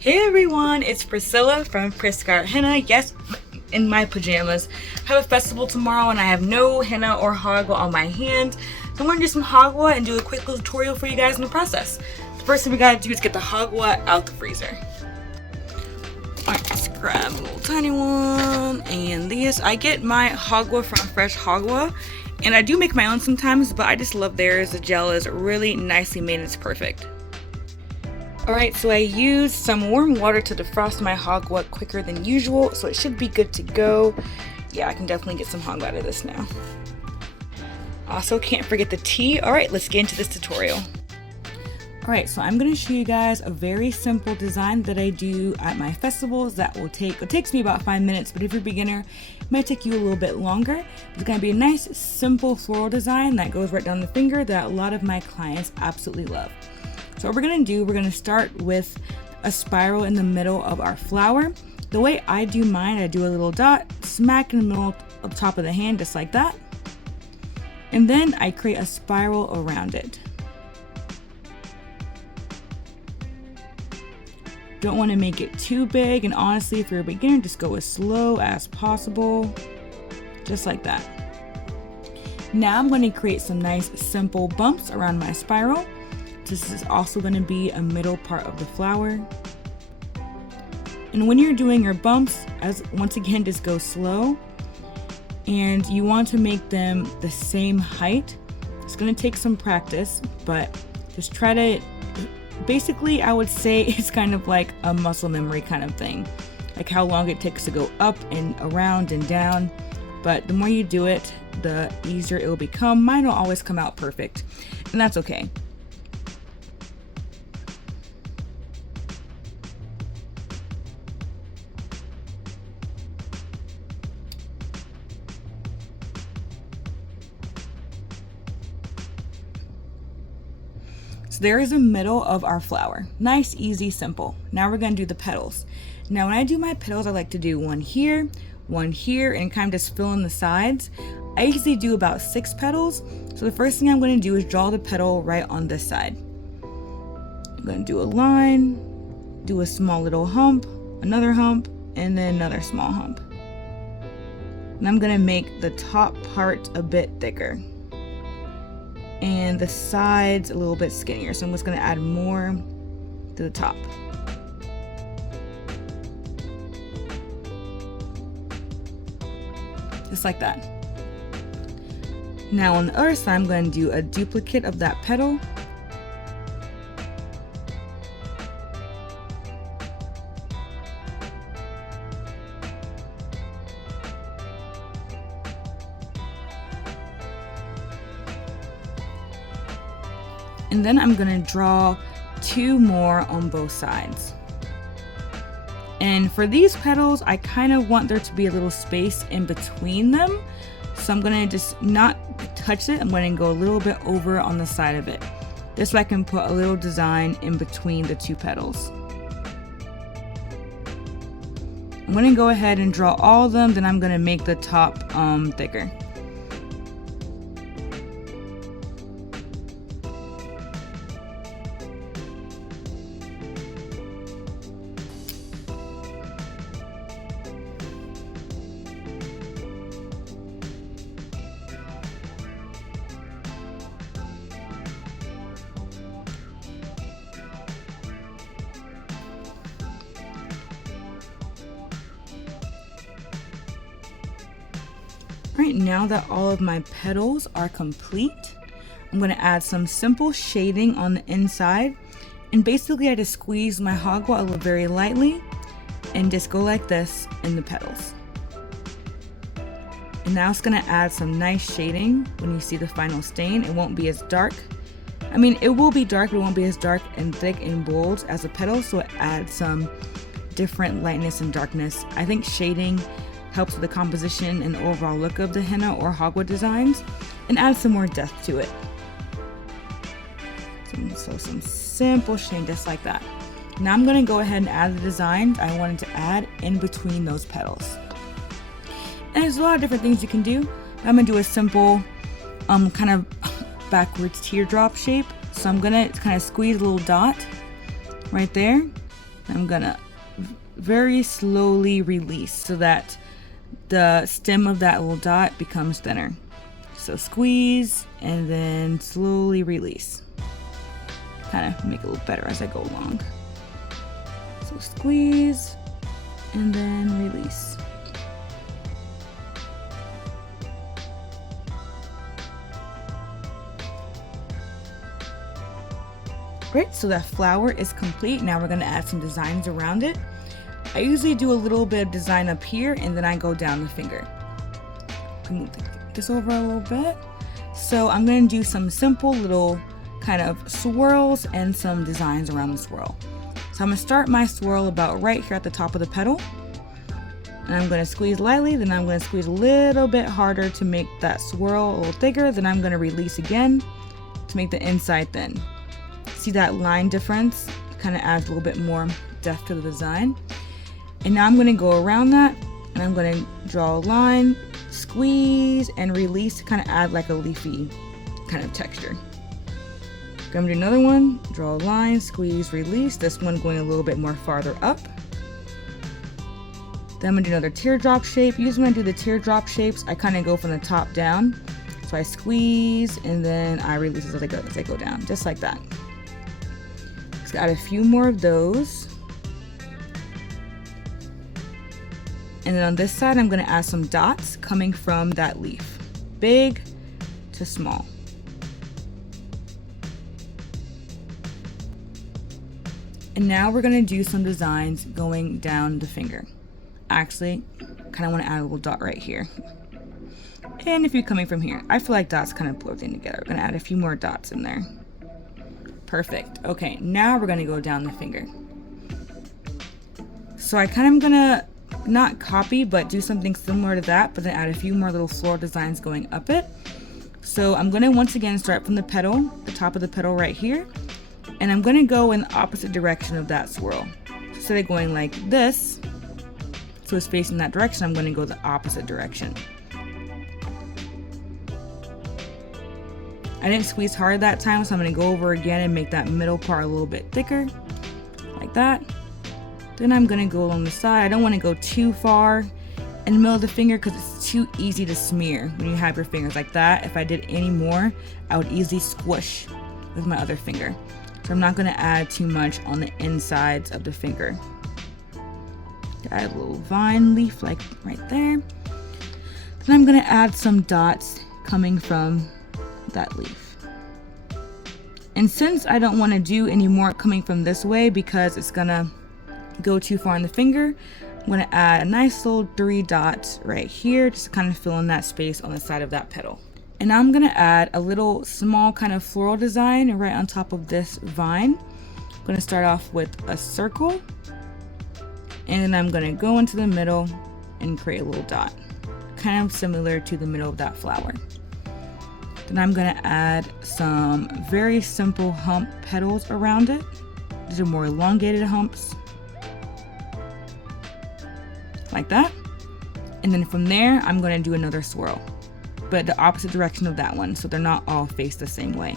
Hey everyone, it's Priscilla from Prisca Art Henna. Yes, in my pajamas. I have a festival tomorrow and I have no henna or Jagua on my hand. So I'm going to do some Jagua and do a quick little tutorial for you guys in the process. The first thing we got to do is get the Jagua out the freezer. Alright, just grab a little tiny one and this. I get my Jagua from Fresh Jagua and I do make my own sometimes, but I just love theirs. The gel is really nicely made and it's perfect. Alright, so I used some warm water to defrost my Jagua quicker than usual, so it should be good to go. Yeah, I can definitely get some Jagua out of this now. Also, can't forget the tea. Alright, let's get into this tutorial. Alright, so I'm going to show you guys a very simple design that I do at my festivals that it takes me about 5 minutes, but if you're a beginner, it might take you a little bit longer. It's going to be a nice, simple floral design that goes right down the finger that a lot of my clients absolutely love. So what we're going to do, we're going to start with a spiral in the middle of our flower. The way I do mine, I do a little dot, smack in the middle of the top of the hand, just like that. And then I create a spiral around it. Don't want to make it too big, and honestly, if you're a beginner, just go as slow as possible, just like that. Now I'm going to create some nice simple bumps around my spiral. This is also going to be a middle part of the flower. And when you're doing your bumps, once again, just go slow. And you want to make them the same height. It's going to take some practice, but just try to, basically I would say it's kind of like a muscle memory kind of thing. Like how long it takes to go up and around and down. But the more you do it, the easier it will become. Mine will always come out perfect, and that's okay. There is a middle of our flower. Nice, easy, simple. Now we're going to do the petals. Now when I do my petals, I like to do one here, and kind of just fill in the sides. I usually do about 6 petals. So the first thing I'm going to do is draw the petal right on this side. I'm going to do a line, do a small little hump, another hump, and then another small hump. And I'm going to make the top part a bit thicker and the sides a little bit skinnier, so I'm just going to add more to the top. Just like that. Now on the other side, I'm going to do a duplicate of that petal. And then I'm going to draw 2 more on both sides. And for these petals, I kind of want there to be a little space in between them. So I'm going to just not touch it. I'm going to go a little bit over on the side of it, just so I can put a little design in between the 2 petals. I'm going to go ahead and draw all of them, then I'm going to make the top thicker. Alright, now that all of my petals are complete, I'm going to add some simple shading on the inside. And basically I just squeeze my Jagua very lightly and just go like this in the petals. And now it's going to add some nice shading when you see the final stain. It won't be as dark. I mean, it will be dark, but it won't be as dark and thick and bold as the petals, so it adds some different lightness and darkness. I think shading helps with the composition and the overall look of the henna or Jagua designs and adds some more depth to it. So some simple shading just like that. Now I'm going to go ahead and add the designs I wanted to add in between those petals. And there's a lot of different things you can do. I'm going to do a simple kind of backwards teardrop shape. So I'm going to kind of squeeze a little dot right there. I'm gonna very slowly release so that the stem of that little dot becomes thinner. So squeeze and then slowly release. Kind of make it a little better as I go along. So squeeze and then release. Great, so that flower is complete. Now we're gonna add some designs around it. I usually do a little bit of design up here and then I go down the finger. Move this over a little bit. So I'm gonna do some simple little kind of swirls and some designs around the swirl. So I'm gonna start my swirl about right here at the top of the petal. And I'm gonna squeeze lightly, then I'm gonna squeeze a little bit harder to make that swirl a little thicker. Then I'm gonna release again to make the inside thin. See that line difference? Kind of adds a little bit more depth to the design. And now I'm going to go around that and I'm going to draw a line, squeeze and release to kind of add like a leafy kind of texture. I'm going to do another one, draw a line, squeeze, release. This one going a little bit more farther up. Then I'm going to do another teardrop shape. Usually when I do the teardrop shapes, I kind of go from the top down. So I squeeze and then I release as I go down, just like that. Add a few more of those. And then on this side, I'm going to add some dots coming from that leaf, big to small. And now we're going to do some designs going down the finger. Actually, kind of want to add a little dot right here. And if you're coming from here, I feel like dots kind of blur things together. We're going to add a few more dots in there. Perfect. Okay, now we're gonna go down the finger. So I kind of am gonna not copy, but do something similar to that, but then add a few more little floral designs going up it. So I'm gonna once again start from the petal, the top of the petal right here, and I'm gonna go in the opposite direction of that swirl. So instead of going like this, so it's facing that direction, I'm gonna go the opposite direction. I didn't squeeze hard that time, so I'm going to go over again and make that middle part a little bit thicker, like that. Then I'm going to go along the side. I don't want to go too far in the middle of the finger because it's too easy to smear when you have your fingers like that. If I did any more, I would easily squish with my other finger. So I'm not going to add too much on the insides of the finger. Add a little vine leaf like right there. Then I'm going to add some dots coming from that leaf. And since I don't want to do any more coming from this way because it's gonna go too far in the finger, I'm going to add a nice little 3 dots right here just to kind of fill in that space on the side of that petal. And now I'm going to add a little small kind of floral design right on top of this vine. I'm going to start off with a circle and then I'm going to go into the middle and create a little dot, kind of similar to the middle of that flower. Then I'm going to add some very simple hump petals around it. These are more elongated humps, like that. And then from there, I'm going to do another swirl, but the opposite direction of that one, so they're not all faced the same way.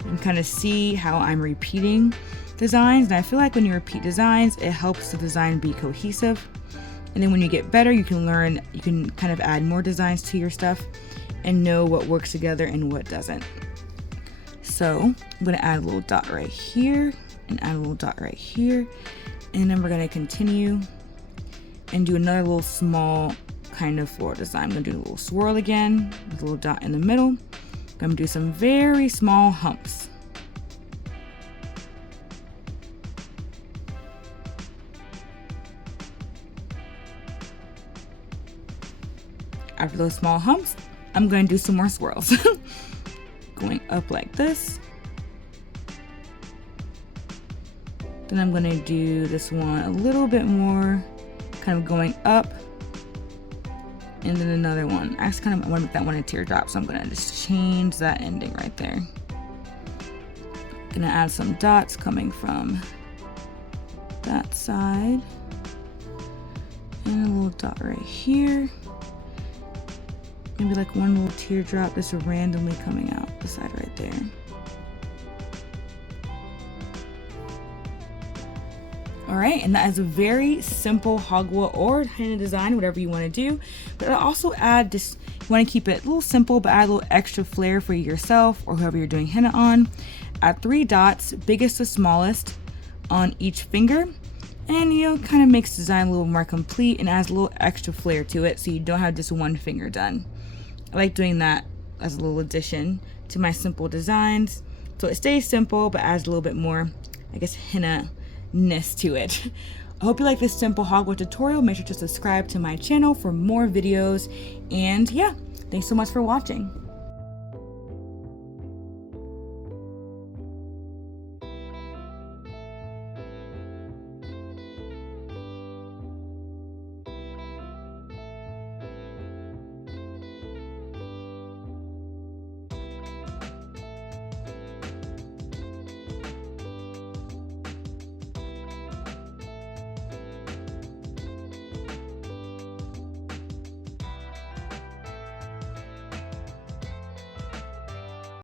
You can kind of see how I'm repeating designs, and I feel like when you repeat designs, it helps the design be cohesive. And then when you get better, you can learn, you can kind of add more designs to your stuff and know what works together and what doesn't. So I'm going to add a little dot right here and add a little dot right here. And then we're going to continue and do another little small kind of floral design. I'm going to do a little swirl again with a little dot in the middle. I'm going to do some very small humps. After those small humps, I'm going to do some more swirls. Going up like this. Then I'm going to do this one a little bit more, kind of going up. And then another one. I just kind of want to make that one a teardrop, so I'm going to just change that ending right there. Going to add some dots coming from that side. And a little dot right here. Maybe like one little teardrop just randomly coming out the side right there. All right, and that is a very simple Jagua or henna design, whatever you want to do. But I also add just, you want to keep it a little simple, but add a little extra flair for yourself or whoever you're doing henna on. Add 3 dots, biggest to smallest, on each finger. And kind of makes the design a little more complete and adds a little extra flair to it so you don't have just one finger done. I like doing that as a little addition to my simple designs. So it stays simple, but adds a little bit more, I guess, henna-ness to it. I hope you like this simple Jagua tutorial. Make sure to subscribe to my channel for more videos. And yeah, thanks so much for watching.